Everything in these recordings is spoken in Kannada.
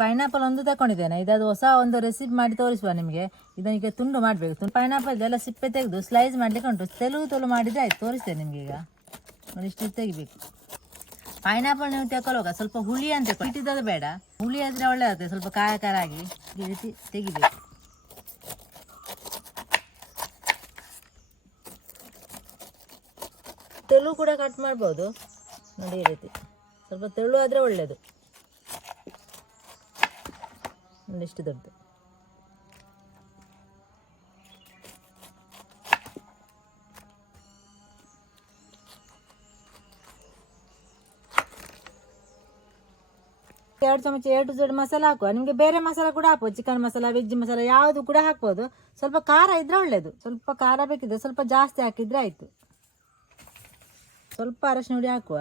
ಪೈನಾಪಲ್ ಒಂದು ತಗೊಂಡಿದ್ದೇನೆ ಇದದು ಹೊಸ ಒಂದು ರೆಸಿಪಿ ಮಾಡಿ ತೋರಿಸುವ ನಿಮಗೆ. ಇದಕ್ಕೆ ತುಂಡು ಮಾಡಬೇಕು. ಪೈನಾಪಲ್ ಇದೆಲ್ಲ ಸಿಪ್ಪೆ ತೆಗೆದು ಸ್ಲೈಸ್ ಮಾಡಲಿಕ್ಕೆ ಉಂಟು. ತೆಲುಗು ತೊಲು ಮಾಡಿದರೆ ಆಯ್ತು. ತೋರಿಸ್ತೇನೆ ನಿಮಗೆ ಈಗ. ಇಷ್ಟು ತೆಗಿಬೇಕು. ಪೈನಾಪಲ್ ನೀವು ತಗೊಳ್ಳುವಾಗ ಸ್ವಲ್ಪ ಹುಳಿ ಅಂತ ಇಟ್ಟಿದ್ದದು ಬೇಡ. ಹುಳಿ ಆದ್ರೆ ಒಳ್ಳೆ ಆಗುತ್ತೆ ಸ್ವಲ್ಪ ಖಾರ ಈ ರೀತಿ ತೆಗಿಬೇಕು. ತೆಳು ಕೂಡ ಕಟ್ ಮಾಡ್ಬೋದು. ನೋಡಿ ಈ ರೀತಿ. ಸ್ವಲ್ಪ ತೆಳು ಆದರೆ ಒಳ್ಳೆಯದು ಇಷ್ಟು ದೊಡ್ಡದು. ಎರಡು ಚಮಚ, ಎರಡು ದೊಡ್ಡ ಮಸಾಲ ಹಾಕುವ. ನಿಮಗೆ ಬೇರೆ ಮಸಾಲ ಕೂಡ ಹಾಕ್ಬೋದು. ಚಿಕನ್ ಮಸಾಲ ವೆಜ್ ಮಸಾಲ ಯಾವುದು ಕೂಡ ಹಾಕ್ಬೋದು. ಸ್ವಲ್ಪ ಖಾರ ಇದ್ರೆ ಒಳ್ಳೆಯದು ಸ್ವಲ್ಪ ಖಾರ ಬೇಕಿದ್ರೆ ಸ್ವಲ್ಪ ಜಾಸ್ತಿ ಹಾಕಿದ್ರೆ ಆಯಿತು. ಸ್ವಲ್ಪ ಅರಶಿನ ಹುಡಿ ಹಾಕುವ.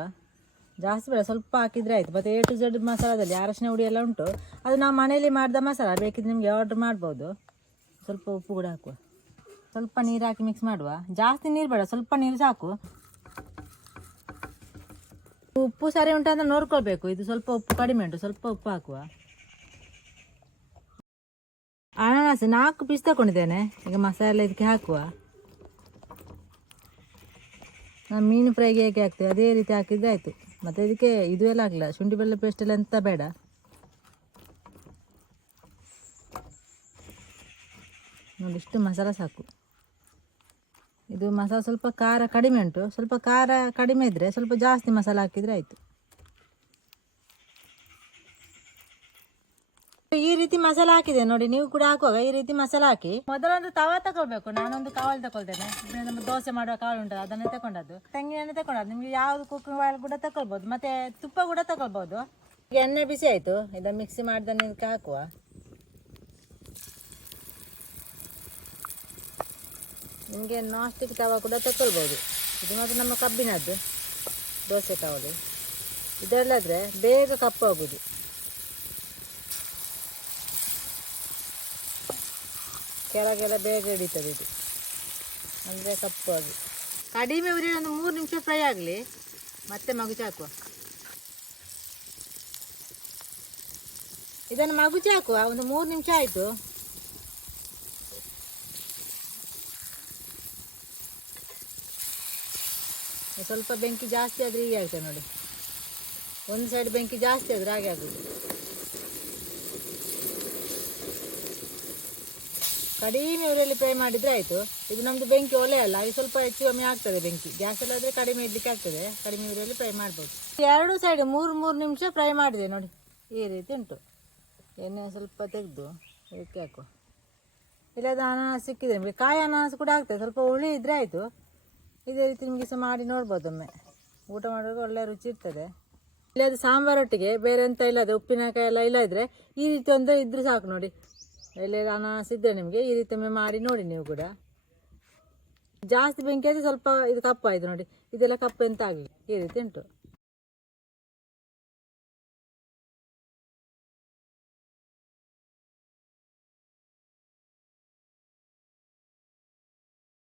ಜಾಸ್ತಿ ಬೇಡ, ಸ್ವಲ್ಪ ಹಾಕಿದ್ರೆ ಆಯಿತು. ಮತ್ತು ಎ ಟು ಝೆಡ್ ಮಸಾಲದಲ್ಲಿ ಅರಶಿನ ಹುಡಿ ಎಲ್ಲ ಉಂಟು. ಅದು ನಾವು ಮನೆಯಲ್ಲಿ ಮಾಡಿದ ಮಸಾಲ ಬೇಕಿದ್ರೆ ನಿಮಗೆ ಆರ್ಡ್ರ್ ಮಾಡ್ಬೋದು. ಸ್ವಲ್ಪ ಉಪ್ಪು ಕೂಡ ಹಾಕುವ. ಸ್ವಲ್ಪ ನೀರು ಹಾಕಿ ಮಿಕ್ಸ್ ಮಾಡುವ. ಜಾಸ್ತಿ ನೀರು ಬೇಡ, ಸ್ವಲ್ಪ ನೀರು ಸಾಕು. ಉಪ್ಪು ಸರಿ ಉಂಟು ಅಂತ ನೋಡ್ಕೊಳ್ಬೇಕು. ಇದು ಸ್ವಲ್ಪ ಉಪ್ಪು ಕಡಿಮೆ ಉಂಟು, ಸ್ವಲ್ಪ ಉಪ್ಪು ಹಾಕುವ. ಅನಾನಸ್ ನಾಲ್ಕು ಪೀಸ್ ತಗೊಂಡಿದ್ದೇನೆ ಈಗ ಮಸಾಲೆ ಇದಕ್ಕೆ ಹಾಕುವ. ನಾನು ಮೀನು ಫ್ರೈಗೆ ಹೇಗೆ ಹಾಕ್ತೇವೆ ಅದೇ ರೀತಿ ಹಾಕಿದ್ರೆ ಆಯಿತು. ಮತ್ತು ಇದಕ್ಕೆ ಇದು ಎಲ್ಲ ಆಗಲ್ಲ ಶುಂಠಿ ಬೆಳ್ಳುಳ್ಳಿ ಪೇಸ್ಟ್ ಎಲ್ಲ ಎಂತ ಬೇಡ. ನೋಡಿ, ಇಷ್ಟು ಮಸಾಲ ಸಾಕು. ಇದು ಮಸಾಲ ಸ್ವಲ್ಪ ಖಾರ ಕಡಿಮೆ ಉಂಟು. ಸ್ವಲ್ಪ ಖಾರ ಕಡಿಮೆ ಇದ್ದರೆ ಸ್ವಲ್ಪ ಜಾಸ್ತಿ ಮಸಾಲ ಹಾಕಿದರೆ ಆಯಿತು. ಈ ರೀತಿ ಮಸಾಲ ಹಾಕಿದೆ. ನೋಡಿ, ನೀವು ಕೂಡ ಹಾಕುವಾಗ ಈ ರೀತಿ ಮಸಾಲ ಹಾಕಿ. ಮೊದಲೊಂದು ತವ ತಗೊಳ್ಬೇಕು ನಾನೊಂದು ಕಾವಲ್ ತಗೊಳ್ತೇನೆ ನಮ್ಮ ದೋಸೆ ಮಾಡುವ ಕಾಳು ಉಂಟು ಅದನ್ನೇ ತಗೊಂಡದ್ದು ತೆಂಗಿನ ತಗೊಂಡದ್ದು ನಿಮ್ಗೆ ಯಾವ್ದು ಕುಕ್ಕಿಂಗ್ ಆಯಿಲ್ ಕೂಡ ತಗೊಳ್ಬಹುದು ಮತ್ತೆ ತುಪ್ಪ ಕೂಡ ತಗೊಳ್ಬಹುದು ಎಣ್ಣೆ ಬಿಸಿ ಆಯ್ತು. ಇದನ್ನ ಮಿಕ್ಸಿ ಮಾಡಿದ ಇದಕ್ಕೆ ಹಾಕುವ. ನಿಮಗೆ ನಾಸ್ಟಿಕ್ ತವಾ ತವ ಕೂಡ ತಗೊಳ್ಬಹುದು ಇದು ಮಾತ್ರ ನಮ್ಮ ಕಬ್ಬಿನದ್ದು. ದೋಸೆ ತವಲು. ಇದರಲ್ಲಾದರೆ ಬೇಗ ಕಪ್ಪಾಗೋದು ಕೆಳಗೆಲ್ಲ ಬೇಗ ಹಿಡಿತದೆ ಇದು. ಅಂದರೆ ಕಪ್ಪಾಗಿ ಕಡಿಮೆ ಉರಿ ಒಂದು ಮೂರು ನಿಮಿಷ ಫ್ರೈ ಆಗಲಿ, ಮತ್ತೆ ಮಗುಚಿ ಹಾಕುವ ಇದನ್ನು ಮಗುಚಿ ಹಾಕುವ ಒಂದು ಮೂರು ನಿಮಿಷ ಆಯಿತು. ಸ್ವಲ್ಪ ಬೆಂಕಿ ಜಾಸ್ತಿ ಆದರೆ ಹೀಗೆ ಆಗ್ತದೆ ನೋಡಿ. ಒಂದು ಸೈಡ್ ಬೆಂಕಿ ಜಾಸ್ತಿ ಆದರೆ ಹಾಗೆ ಆಗೋದು ಕಡಿಮೆ ಉರಿಯಲ್ಲಿ ಫ್ರೈ ಮಾಡಿದರೆ ಆಯಿತು. ಇದು ನಮ್ಮದು ಬೆಂಕಿ ಒಲೆ ಅಲ್ಲ, ಇದು ಸ್ವಲ್ಪ ಹೆಚ್ಚು ಕಮ್ಮಿ ಆಗ್ತದೆ ಬೆಂಕಿ. ಗ್ಯಾಸಲ್ಲಿ ಆದರೆ ಕಡಿಮೆ ಇಡ್ಲಿಕ್ಕೆ ಆಗ್ತದೆ, ಕಡಿಮೆ ಉರಿಯಲ್ಲಿ ಫ್ರೈ ಮಾಡ್ಬೋದು. ಎರಡು ಸೈಡ್ ಮೂರು ಮೂರು ನಿಮಿಷ ಫ್ರೈ ಮಾಡಿದೆ ನೋಡಿ, ಈ ರೀತಿ ಉಂಟು. ಎಣ್ಣೆ ಸ್ವಲ್ಪ ತೆಗೆದು ಇದಕ್ಕೆ ಹಾಕು. ಇಲ್ಲದ ಅನಾನಸ್ ಸಿಕ್ಕಿದೆ ನಿಮಗೆ ಕಾಯಿ ಅನಾನಸ್ ಕೂಡ ಆಗ್ತದೆ, ಸ್ವಲ್ಪ ಹುಳಿ ಇದ್ರೆ ಆಯಿತು. ಇದೇ ರೀತಿ ನಿಮಗೆ ಸಹ ಮಾಡಿ ನೋಡ್ಬೋದು ಒಮ್ಮೆ ಊಟ ಮಾಡುವಾಗ ಒಳ್ಳೆ ರುಚಿ ಇರ್ತದೆ. ಇಲ್ಲದ ಸಾಂಬಾರೊಟ್ಟಿಗೆ ಬೇರೆ ಎಂತ ಇಲ್ಲದೆ ಉಪ್ಪಿನಕಾಯಿ ಎಲ್ಲ ಇಲ್ಲ ಇದ್ದರೆ ಈ ರೀತಿ ಒಂದು ಇದ್ದರೂ ಸಾಕು ನೋಡಿ. ಎಲ್ಲಿ ಅನಾನಸ್ ನಿಮಗೆ ಈ ರೀತಿ ಒಮ್ಮೆ ಮಾಡಿ ನೋಡಿ ನೀವು ಕೂಡ. ಜಾಸ್ತಿ ಬೆಂಕಿ ಆದರೆ ಸ್ವಲ್ಪ ಇದು ಕಪ್ಪಾಯಿತು ನೋಡಿ. ಇದೆಲ್ಲ ಕಪ್ಪು ಎಂತ ಆಗಲಿ ಈ ರೀತಿ ಉಂಟು.